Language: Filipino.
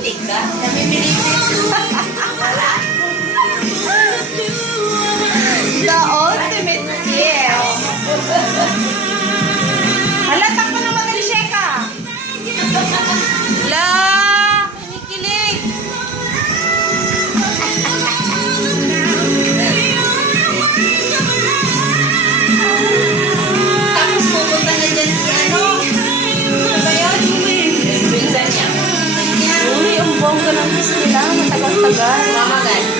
Namimilig ka? Namimilig ka? Wala. The ultimate kiss. Hala, takbo na madali, Sheka. Hala, kinikilig. Tapos pupunta na dyan si ano? Ano ba yun? Yung pinsan niya. Uy, ang bongga ng kiss nila. Matagal-tagal. Mamagan.